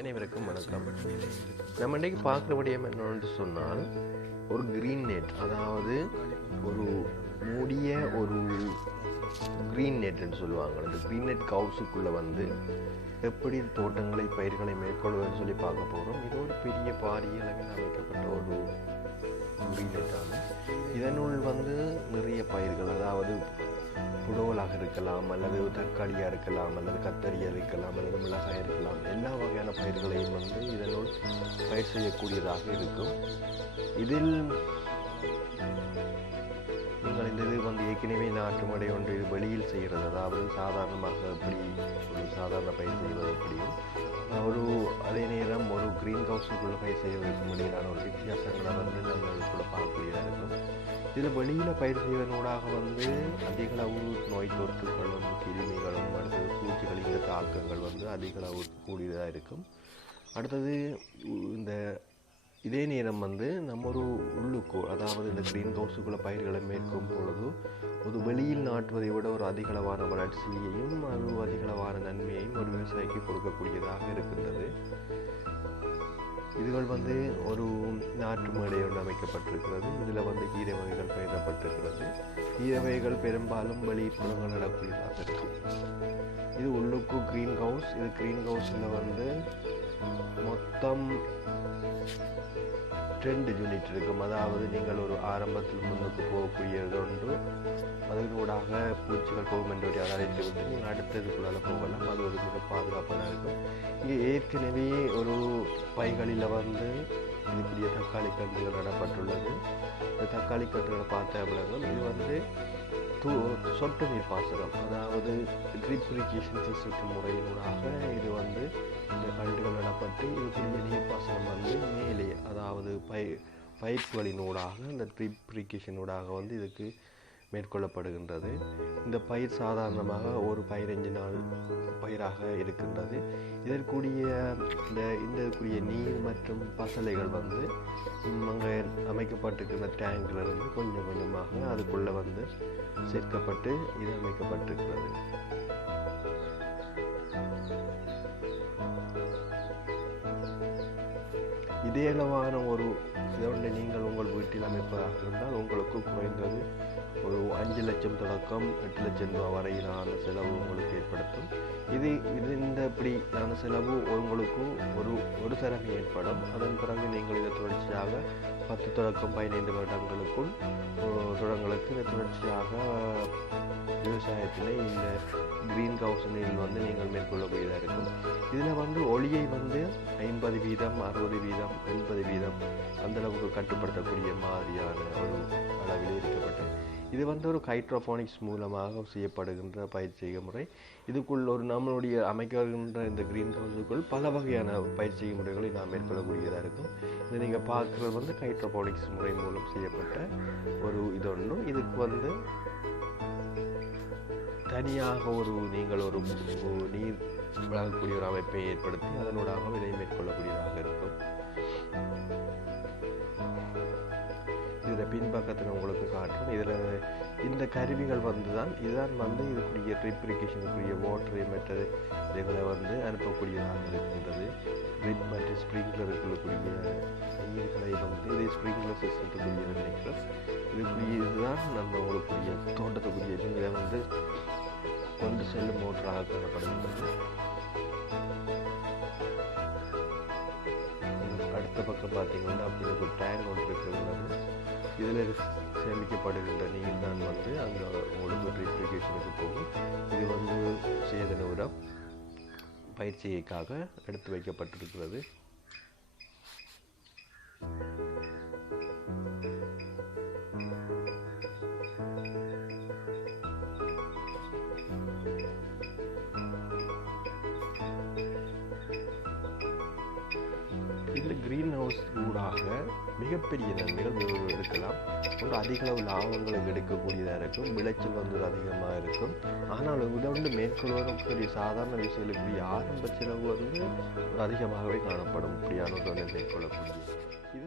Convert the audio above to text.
அனைவருக்கும் வணக்கம். நம்ம இன்றைக்கு பார்க்குற விடயம் என்னன்னு சொன்னால், ஒரு க்ரீன் நெட், அதாவது ஒரு மூடிய ஒரு க்ரீன் நெட்னு சொல்லுவாங்க. இந்த க்ரீன் நெட் ஹவுஸுக்குள்ளே வந்து எப்படி தோட்டங்களை பயிர்களை மேற்கொள்வதுன்னு சொல்லி பார்க்க போகிறோம். இது ஒரு பெரிய பாரிய அளவில் அமைக்கப்பட்ட ஒரு க்ரீன் நெட் ஆகும். இதனுள் வந்து நிறைய பயிர்கள், அதாவது புடவலாக இருக்கலாம், அல்லது தக்காளியாக இருக்கலாம், அல்லது கத்தரியாக இருக்கலாம், அல்லது மிளகாய் இருக்கலாம், எல்லா வகையான பயிர்களையும் வந்து இதனுள் பயிர் செய்யக்கூடியதாக இருக்கும். இதில் நீங்கள் இந்த இது வந்து ஏற்கனவே நாட்டு முறை ஒன்று இது வெளியில் செய்கிறது, அதாவது சாதாரணமாக எப்படி ஒரு சாதாரண பயிர் செய்வது எப்படியும் ஒரு அதே நேரம் ஒரு க்ரீன் ஹவுஸுக்குள்ளே பயிர் செய்வதற்கு இடையிலான ஒரு வித்தியாசங்களை வந்து நம்ம கூட பார்க்கக்கூடியதாக இருக்கும். இதில் வெளியில் பயிர் செய்வதனூடாக வந்து அதிகளவு நோய் தொற்றுகளும் கிருமிகளும் அடுத்தது பூச்சிகளின் தாக்கங்கள் வந்து அதிகளவு கூடியதாக இருக்கும். அடுத்தது இதே நேரம் வந்து நம்ம ஒரு உள்ளுக்கோ, அதாவது இந்த க்ரீன் ஹவுஸுக்குள்ள பயிர்களை மேற்கொள்ளும் பொழுது ஒரு வெளியில் நாட்டுவதை விட ஒரு அதிகளவான வளர்ச்சியையும் அது அதிகளவான நன்மையையும் ஒரு விவசாயிக்கு கொடுக்கக்கூடியதாக இருக்கின்றது. இதுகள் வந்து ஒரு நாட்டு மேடையோடு அமைக்கப்பட்டிருக்கிறது. இதில் வந்து கீரை வகைகள் பயிரப்பட்டிருக்கிறது. கீரை வகைகள் பெரும்பாலும் வெளிப்புறங்கள் நடக்கூடியதாக இருக்கும். இது உள்ளுக்கு க்ரீன் ஹவுஸ். இது க்ரீன் ஹவுஸில் வந்து மொத்தம் 2 யூனிட் இருக்கும். அதாவது நீங்கள் ஒரு ஆரம்பத்தில் முன்னுக்கு போகக்கூடியது ஒன்று, அதனூடாக பூச்சிகள் போகும் என்று அழைத்து விட்டு நீங்கள் அடுத்ததுக்குள்ளால போகலாம். அது ஒரு மிக பாதுகாப்பாக இருக்கும். இங்கே ஏற்கனவே ஒரு பைகளில் வந்து இதுக்குரிய தக்காளி கன்றுகள் நடப்பட்டுள்ளது. இந்த தக்காளி கன்றுகளை பார்த்த இது வந்து சொட்டு நீர் பாசனம், அதாவது ட்ரிப் இரிகேஷன் சிஸ்டம் முறையினூடாக இது வந்து இந்த கன்றுகள் நடப்பட்டு இதுக்குரிய நீர்ப்பாசனம் வந்து மேலே, அதாவது பைப்புகளினூடாக இந்த ட்ரிப் இரிகேஷனூடாக வந்து இதுக்கு மேற்கொள்ளப்படுகின்றது. இந்த பயிர் சாதாரணமாக ஒரு 15 நாள் பயிராக இருக்கின்றது. இதற்குரிய இதற்குரிய நீர் மற்றும் பசலைகள் வந்து அங்கே அமைக்கப்பட்டிருக்கிற டேங்கிலிருந்து கொஞ்சம் கொஞ்சமாக அதுக்குள்ளே வந்து சேர்க்கப்பட்டு இது அமைக்கப்பட்டிருக்கிறது. இதே அளவான ஒரு இதோடு நீங்கள் உங்கள் வீட்டில் அமைப்பதாக இருந்தால் உங்களுக்கு குறைந்தது ஒரு 5 லட்சம் தொடக்கம் 8 லட்சம் ரூபா வரையிலான செலவு உங்களுக்கு ஏற்படுத்தும். இந்த இப்படியான செலவு உங்களுக்கு ஒரு தரம் ஏற்படும். அதன் பிறகு நீங்கள் இதை தொடர்ச்சியாக 10 தொடக்கம் 15 வருடங்களுக்குள் இதை தொடர்ச்சியாக விவசாயத்தில் இந்த க்ரீன் ஹவுஸில் வந்து நீங்கள் மேற்கொள்ளக்கூடியதாக இருக்கும். இதில் வந்து ஒளியை வந்து 50%, 60%, 80% அந்தளவுக்கு கட்டுப்படுத்தக்கூடிய மாதிரியான ஒரு அளவில் இருக்கப்பட்டு இது வந்து ஒரு ஹைட்ரோபோனிக்ஸ் மூலமாக செய்யப்படுகின்ற பயிர் செய்கை முறை. இதுக்குள் நம்மளுடைய அமைக்கின்ற இந்த க்ரீன் ஹவுஸுக்குள் பல வகையான பயிர் செய்கை முறைகளை நாம் மேற்கொள்ளக்கூடியதாக இருக்கும். இதை நீங்கள் பார்க்குறது வந்து ஹைட்ரோபோனிக்ஸ் முறை மூலம் செய்யப்பட்ட ஒரு இது ஒன்று. இதுக்கு வந்து தனியாக நீங்கள் ஒரு நீர் வழங்கக்கூடிய ஒரு அமைப்பை ஏற்படுத்தி அதனூடாக இதை மேற்கொள்ளக்கூடியதாக இருக்கும். இதில் பின்பக்கத்தில் உங்களுக்கு காட்டுறேன். இதில் இந்த கருவிகள் இதுதான் வந்து இதுக்குரிய ட்ரிப் இரிகேஷனுக்குரிய வாட்டரை மற்றது இதுகளை வந்து அனுப்பக்கூடியதாக இருக்கின்றது. ட்ரிப் மற்றும் ஸ்ப்ரிங்க்லருக்குரிய நீர்களை வந்து இது ஸ்ப்ரிங்க்லர் சிஸ்டத்துக்குரிய நினைக்கிறேன். இதுதான் நம்ம உங்களுக்குரிய தோட்டத்துக்குரிய இதை வந்து கொண்டு செல்லும் மோட்டராக காணப்படுகின்றது. அடுத்த பக்கம் பார்த்தீங்கன்னா அப்படி ஒரு டேங்க் ஒன்று இருக்கிறது. இதில் சேமிக்கப்படுகின்ற நீர் தான் வந்து அங்கே உங்களுக்கு ட்ரிப் இரிகேஷனுக்கு போகும். இது வந்து சேதன உரம் பயிற்சியைக்காக எடுத்து வைக்கப்பட்டிருக்கிறது. இந்த க்ரீன் ஹவுஸ் ஊடாக மிகப்பெரிய நன்மைகள் இருக்கலாம். ஒன்று அதிகளவு லாபங்களை எடுக்கக்கூடியதாக இருக்கும். விளைச்சல் வந்து அதிகமாக இருக்கும். ஆனால் இதோடு மேற்கொள்வதற்குரிய சாதாரண விஷயங்களுக்கு ஆரம்ப செலவு வந்து அதிகமாகவே காணப்படும். இப்படியான ஒரு மேற்கொள்ளக்கூடிய இது